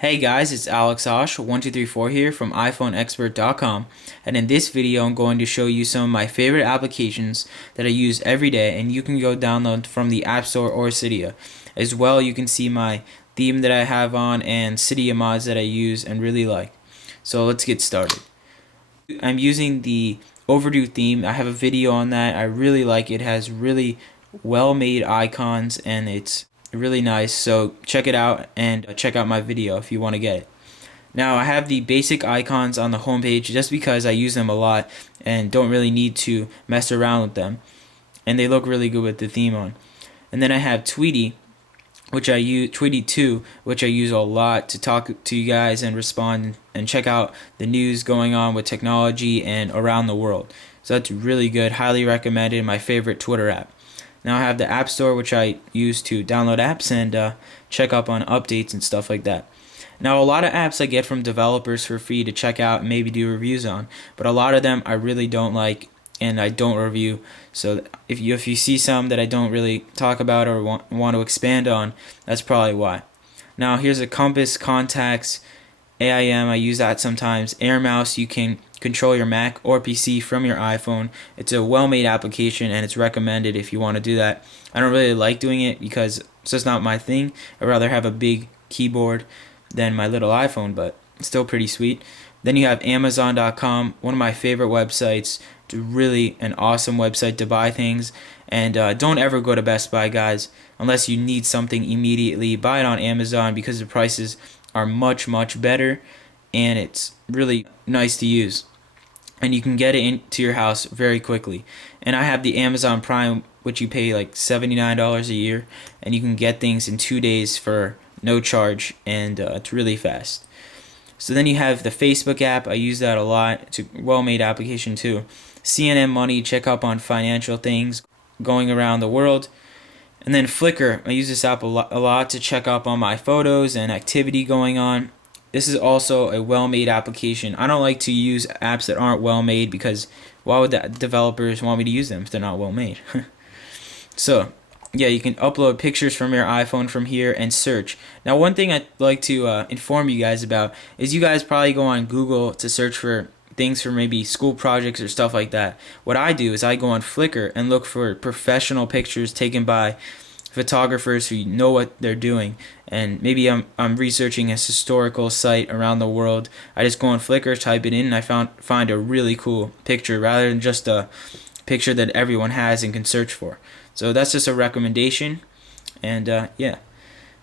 Hey guys, it's AlexOsh1234 here from iPhoneExpert.com, and in this video I'm going to show you some of my favorite applications that I use every day, and you can go download from the App Store or Cydia. As well, you can see my theme that I have on and Cydia mods that I use and really like. So let's get started. I'm using the Overdue theme. I have a video on that. I really like it. It has really well made icons and it's really nice, so check it out and check out my video if you want to get it. Now I have the basic icons on the homepage just because I use them a lot and don't really need to mess around with them, and they look really good with the theme on. And then I have Tweety, Tweety 2, which I use a lot to talk to you guys and respond and check out the news going on with technology and around the world. So that's really good, highly recommended, my favorite Twitter app. Now I have the App Store, which I use to download apps and check up on updates and stuff like that. Now a lot of apps I get from developers for free to check out and maybe do reviews on, but a lot of them I really don't like and I don't review. So if you see some that I don't really talk about or want to expand on, that's probably why. Now here's a Compass, Contacts, AIM, I use that sometimes. Air Mouse, you can control your Mac or PC from your iPhone. It's a well-made application and it's recommended if you want to do that. I don't really like doing it because it's just not my thing. I'd rather have a big keyboard than my little iPhone, but it's still pretty sweet. Then you have Amazon.com, one of my favorite websites. It's really an awesome website to buy things. And don't ever go to Best Buy, guys, unless you need something immediately. Buy it on Amazon because the prices are much better and it's really nice to use, and you can get it into your house very quickly. And I have the Amazon Prime, which you pay like $79 a year, and you can get things in 2 days for no charge, and it's really fast. So then you have the Facebook app. I use that a lot. It's a well-made application too. CNN Money, check up on financial things going around the world. And then Flickr, I use this app a lot to check up on my photos and activity going on. This is also a well-made application. I don't like to use apps that aren't well-made because why would the developers want me to use them if they're not well-made? So, yeah, you can upload pictures from your iPhone from here and search. Now, one thing I'd like to inform you guys about is you guys probably go on Google to search for things for maybe school projects or stuff like that. What I do is I go on Flickr and look for professional pictures taken by photographers who know what they're doing, and maybe I'm researching a historical site around the world. I just go on Flickr, type it in, and I find a really cool picture rather than just a picture that everyone has and can search for. So that's just a recommendation, and yeah.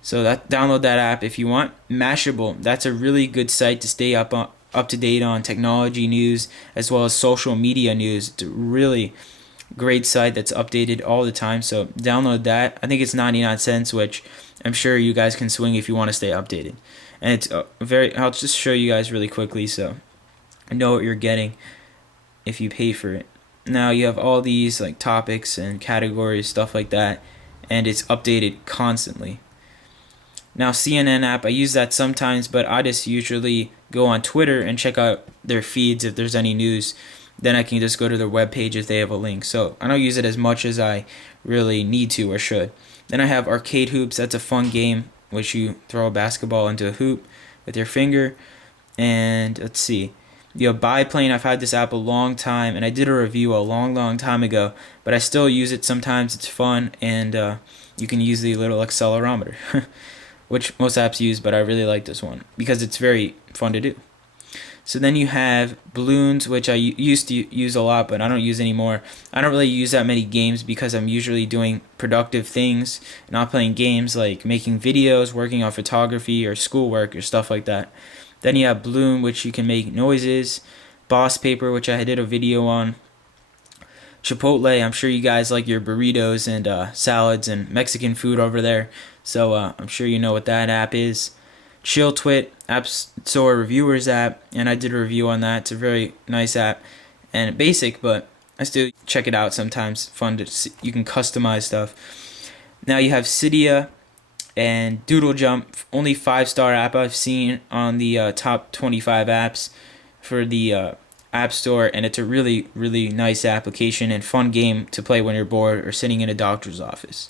So download that app if you want. Mashable, that's a really good site to stay up to date on technology news as well as social media news. It's a really great site that's updated all the time, so download that. I think it's 99 cents, which I'm sure you guys can swing if you want to stay updated. And it's I'll just show you guys really quickly so I know what you're getting if you pay for it. Now you have all these like topics and categories, stuff like that, and it's updated constantly. Now CNN app, I use that sometimes, but I just usually go on Twitter and check out their feeds if there's any news. Then I can just go to their webpage if they have a link. So I don't use it as much as I really need to or should. Then I have Arcade Hoops. That's a fun game which you throw a basketball into a hoop with your finger. And let's see. You have Biplane. I've had this app a long time, and I did a review a long time ago, but I still use it sometimes. It's fun, and you can use the little accelerometer, which most apps use, but I really like this one because it's very fun to do. So then you have Balloons, which I used to use a lot, but I don't use anymore. I don't really use that many games because I'm usually doing productive things, not playing games like making videos, working on photography or schoolwork or stuff like that. Then you have Bloom, which you can make noises. Boss Paper, which I did a video on. Chipotle, I'm sure you guys like your burritos and salads and Mexican food over there, so I'm sure you know what that app is. Chill Twit, App Store Reviewers app, and I did a review on that. It's a very nice app and basic, but I still check it out sometimes. Fun to see. You can customize stuff. Now you have Cydia and Doodle Jump, only 5-star app I've seen on the top 25 apps for the App Store, and it's a really nice application and fun game to play when you're bored or sitting in a doctor's office.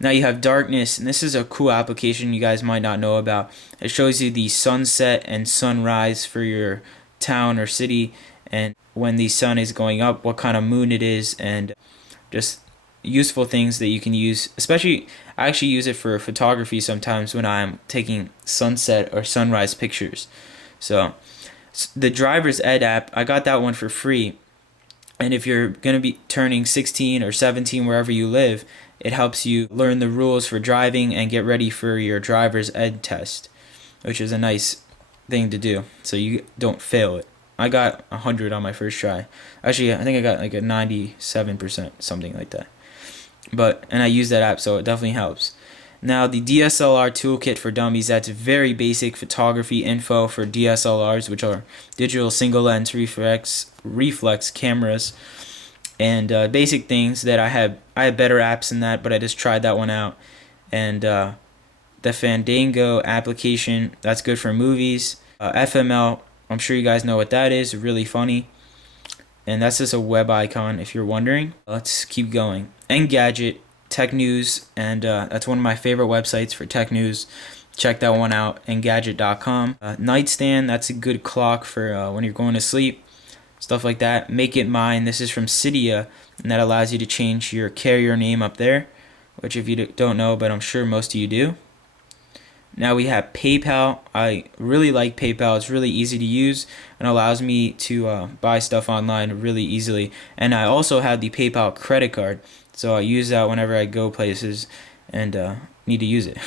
Now you have darkness, and this is a cool application you guys might not know about. It shows you the sunset and sunrise for your town or city, and when the sun is going up, what kind of moon it is, and just useful things that you can use. Especially, I actually use it for photography sometimes when I'm taking sunset or sunrise pictures. So the driver's ed app, I got that one for free. And if you're going to be turning 16 or 17 wherever you live, it helps you learn the rules for driving and get ready for your driver's ed test, which is a nice thing to do so you don't fail it. I got 100 on my first try. Actually, I think I got like a 97%, something like that. And I use that app, so it definitely helps. Now, the DSLR Toolkit for Dummies, that's very basic photography info for DSLRs, which are digital single lens reflex cameras, and basic things that I have better apps than that, but I just tried that one out. And the Fandango application, that's good for movies. FML, I'm sure you guys know what that is, really funny. And that's just a web icon if you're wondering. Let's keep going. Engadget, tech news, and that's one of my favorite websites for tech news. Check that one out, engadget.com. Nightstand, that's a good clock for when you're going to sleep, stuff like that. Make It Mine, this is from Cydia, and that allows you to change your carrier name up there, which if you don't know, but I'm sure most of you do. Now we have PayPal. I really like PayPal. It's really easy to use and allows me to buy stuff online really easily. And I also have the PayPal credit card, so I use that whenever I go places and need to use it.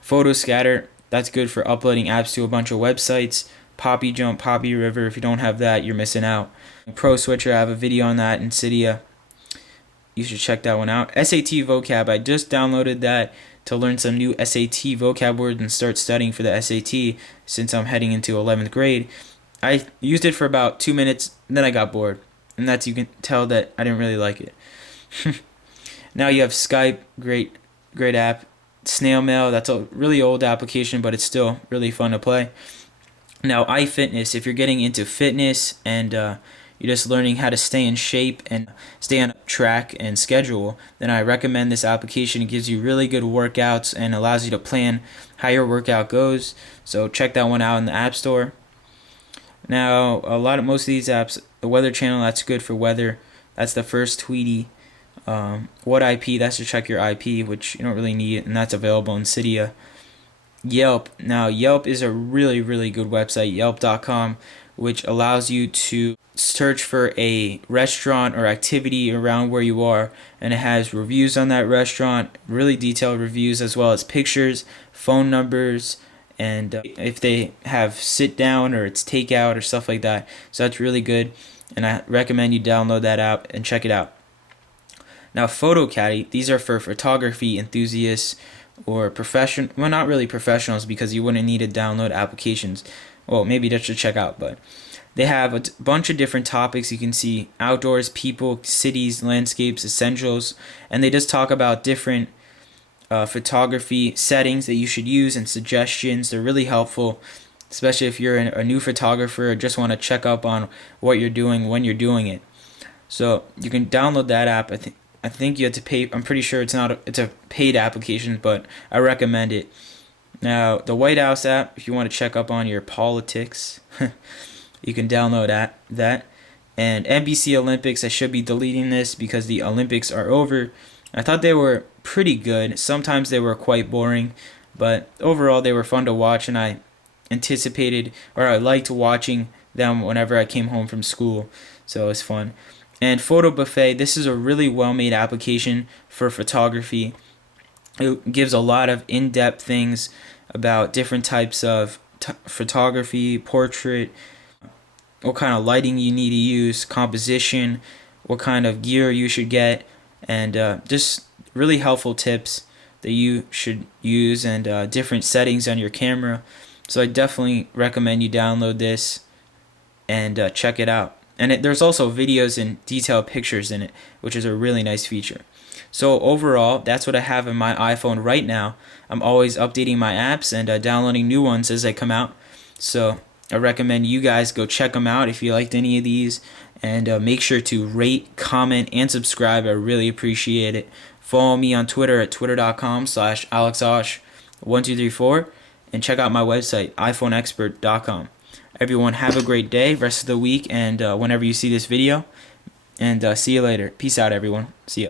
Photo Scatter, that's good for uploading apps to a bunch of websites. Poppy Jump, Poppy River, if you don't have that, you're missing out. Pro Switcher, I have a video on that in Cydia. You should check that one out. SAT Vocab, I just downloaded that to learn some new SAT vocab words and start studying for the SAT since I'm heading into 11th grade. I used it for about 2 minutes, and then I got bored. And that's, you can tell that I didn't really like it. Now you have Skype, great app. Snail Mail, that's a really old application, but it's still really fun to play. Now iFitness, if you're getting into fitness and you're just learning how to stay in shape and stay on track and schedule, then I recommend this application. It gives you really good workouts and allows you to plan how your workout goes. So check that one out in the App Store. Now, most of these apps, the Weather Channel, that's good for weather. That's the first Tweety. What IP, that's to check your IP, which you don't really need, and that's available in Cydia. Yelp. Now, Yelp is a really good website, Yelp.com, which allows you to search for a restaurant or activity around where you are, and it has reviews on that restaurant, really detailed reviews, as well as pictures, phone numbers, and if they have sit down or it's takeout or stuff like that. So that's really good, and I recommend you download that app and check it out. Now, Caddy, these are for photography enthusiasts or well, not really professionals, because you wouldn't need to download applications. Well, maybe just to check out, but they have a bunch of different topics. You can see outdoors, people, cities, landscapes, essentials, and they just talk about different photography settings that you should use and suggestions. They're really helpful, especially if you're a new photographer or just want to check up on what you're doing when you're doing it. So you can download that app. I think you have to pay. I'm pretty sure it's a paid application, but I recommend it. Now, the White House app, if you want to check up on your politics, you can download that. And Nbc Olympics, I should be deleting this because the Olympics are over. I thought they were pretty good. Sometimes they were quite boring, but overall they were fun to watch, and I liked watching them whenever I came home from school, so it was fun. And Photo Buffet, this is a really well-made application for photography. It gives a lot of in-depth things about different types of photography, portrait, what kind of lighting you need to use, composition, what kind of gear you should get, and just really helpful tips that you should use, and different settings on your camera. So I definitely recommend you download this and check it out. And there's also videos and detailed pictures in it, which is a really nice feature. So overall, that's what I have in my iPhone right now. I'm always updating my apps and downloading new ones as they come out. So I recommend you guys go check them out if you liked any of these. And make sure to rate, comment, and subscribe. I really appreciate it. Follow me on Twitter at twitter.com/alexosh1234 and check out my website, iPhoneexpert.com. Everyone, have a great day, rest of the week, and whenever you see this video. And see you later. Peace out, everyone. See ya.